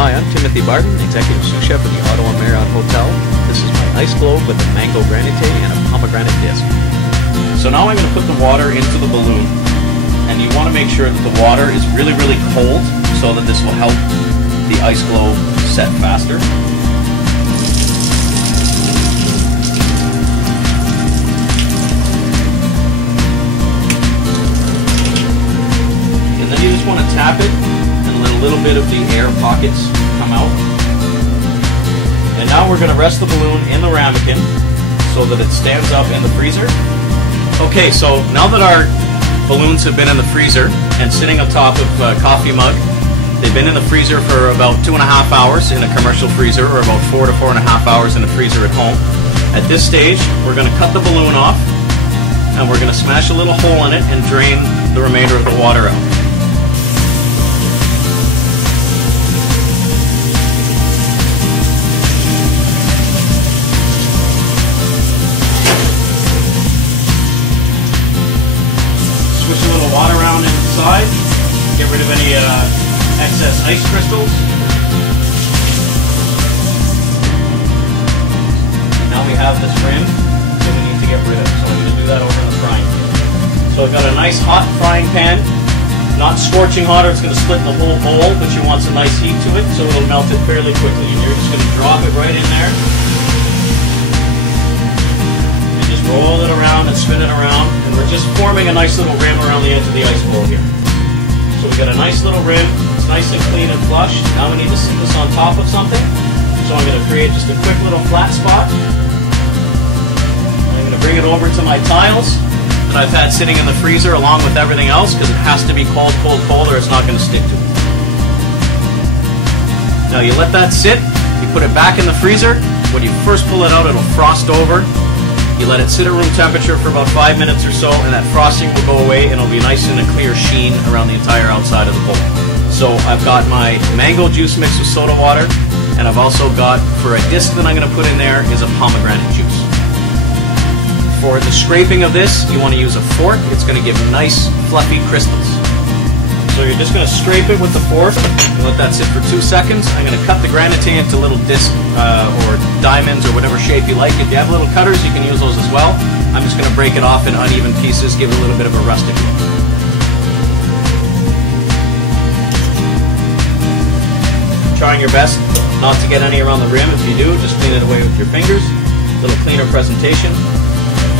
Hi, I'm Timothy Barton, Executive Sous Chef at the Ottawa Marriott Hotel. This is my ice globe with a mango granite and a pomegranate disc. So now I'm going to put the water into the balloon, and you want to make sure that the water is really, really cold so that this will help the ice globe set faster. And then you just want to tap it and let a little bit of the air pockets come out. And now we're going to rest the balloon in the ramekin so that it stands up in the freezer. Okay, so now that our balloons have been in the freezer and sitting on top of a coffee mug, they've been in the freezer for about 2.5 hours in a commercial freezer, or about 4 to 4.5 hours in a freezer at home. At this stage, we're going to cut the balloon off, and we're going to smash a little hole in it and drain the remainder of the water out. Switch a little water around inside, get rid of any excess ice crystals. Now we have this rim that we need to get rid of, so I'm going to do that over in the frying pan. So I've got a nice hot frying pan, not scorching hot or it's going to split the whole bowl, but you want some nice heat to it so it'll melt it fairly quickly. And you're just going to drop it right in there and just roll it around and spin it around, and we're just forming a nice little rim around the edge of the ice bowl here. So we've got a nice little rim, it's nice and clean and flush. Now we need to sit this on top of something. So I'm going to create just a quick little flat spot. I'm going to bring it over to my tiles that I've had sitting in the freezer along with everything else, because it has to be cold, cold, cold, or it's not going to stick to it. Now you let that sit, you put it back in the freezer. When you first pull it out, it'll frost over. You let it sit at room temperature for about 5 minutes or so, and that frosting will go away, and it'll be nice and a clear sheen around the entire outside of the bowl. So I've got my mango juice mixed with soda water, and I've also got, for a disc that I'm going to put in there, is a pomegranate juice. For the scraping of this, you want to use a fork. It's going to give nice fluffy crystals. So you're just going to scrape it with the fork and let that sit for 2 seconds. I'm going to cut the granite into little disc or diamonds or whatever shape you like. If you have little cutters, you can use those as well. I'm just going to break it off in uneven pieces, give it a little bit of a rustic look. Trying your best not to get any around the rim. If you do, just clean it away with your fingers. A little cleaner presentation.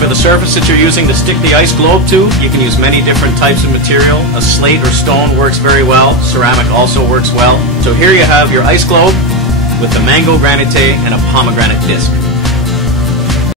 For the surface that you're using to stick the ice globe to, you can use many different types of material. A slate or stone works very well. Ceramic also works well. So here you have your ice globe with the mango granite and a pomegranate disc.